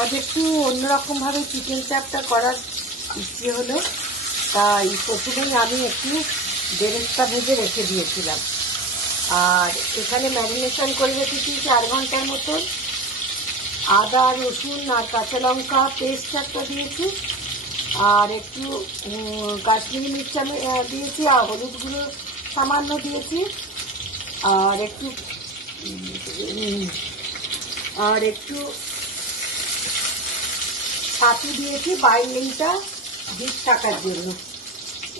আজ একটু অন্যরকম ভাবে চিকেন চাপটা করার ইচ্ছে হলো, তাই প্রথমেই আমি একটু বেরেস্তা ভেজে রেখে দিয়েছিলাম। আর এখানে ম্যারিনেশন করে রেখেছি 4 ঘন্টার মতন। আদা রসুন আর কাঁচা লঙ্কা পেস্ট একটা দিয়েছি, আর একটু কাশ্মীরি মির্চ আমি দিয়েছি, আর হলুদ গুঁড়ো সামান্য দিয়েছি, আর একটু ছাতু দিয়েছি বাইন্ডিংটা ডিপ থাকার জন্য।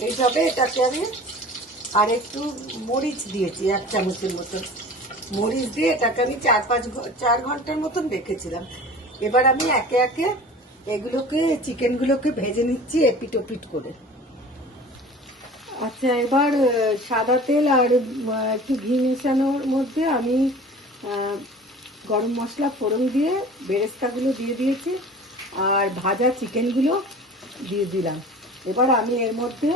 এইভাবে এটাকে আমি আর একটু মরিচ দিয়েছি 1 চামচের মতন। মরিচ দিয়ে এটাকে আমি 4 ঘন্টার মতন রেখেছিলাম। এবার আমি একে একে এগুলোকে চিকেনগুলোকে ভেজে নিচ্ছি এপিট ওপিট করে। আচ্ছা, এবার সাদা তেল আর একটু ঘি মেশানোর মধ্যে আমি গরম মশলা ফোড়ন দিয়ে বেরেস্তাগুলো দিয়ে দিয়েছি, আর ভাজা চিকেনগুলো দিয়ে দিলাম। এবার আমি এর মধ্যে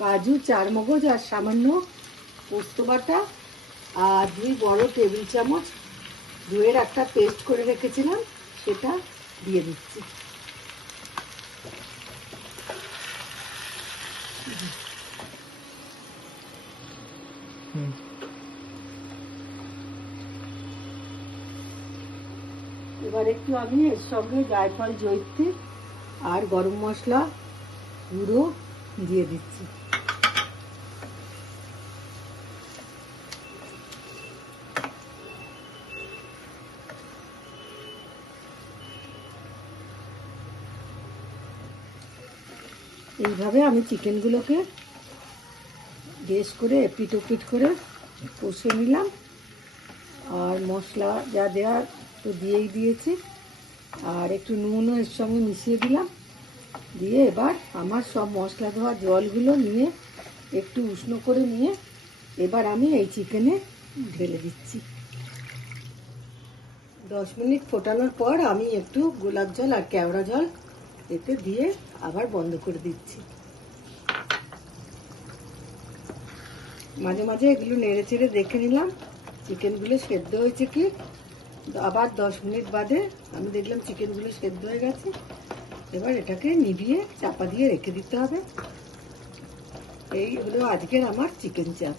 কাজু, চারমগজ আর সামান্য পোস্ত বাটা আর 2 বড় টেবিল চামচ দইয়ের একটা পেস্ট করে রেখেছিলাম, সেটা দিয়ে দিচ্ছি। এবার একটু আমি এর সঙ্গে জায়ফল, জয়িত্রী আর গরম মশলা গুঁড়ো দিয়ে দিচ্ছি। এইভাবে আমি চিকেনগুলোকে বেশ করে এপিট ওপিট করে কষে নিলাম, আর মশলা যা দেওয়ার তো দিয়েই দিয়েছি, আর একটু নুনও এর সঙ্গে মিশিয়ে দিলাম। দিয়ে এবার আমার সব মশলা ধোয়া জলগুলো নিয়ে একটু উষ্ণ করে নিয়ে এবার আমি এই চিকেনে ঢেলে দিচ্ছি। 10 মিনিট ফোটানোর পর আমি একটু গোলাপ জল আর কেওড়া জল এতে দিয়ে আবার বন্ধ করে দিচ্ছি। মাঝে মাঝে এগুলো নেড়ে চেড়ে দেখে নিলাম চিকেনগুলো সেদ্ধ হয়েছে কি। আবার 10 মিনিট বাদে আমি দেখলাম চিকেনগুলো সেদ্ধ হয়ে গেছে। এবার এটাকে নিভিয়ে চাপা দিয়ে রেখে দিতে হবে। এই হলো আজকের আমার চিকেন চাপ।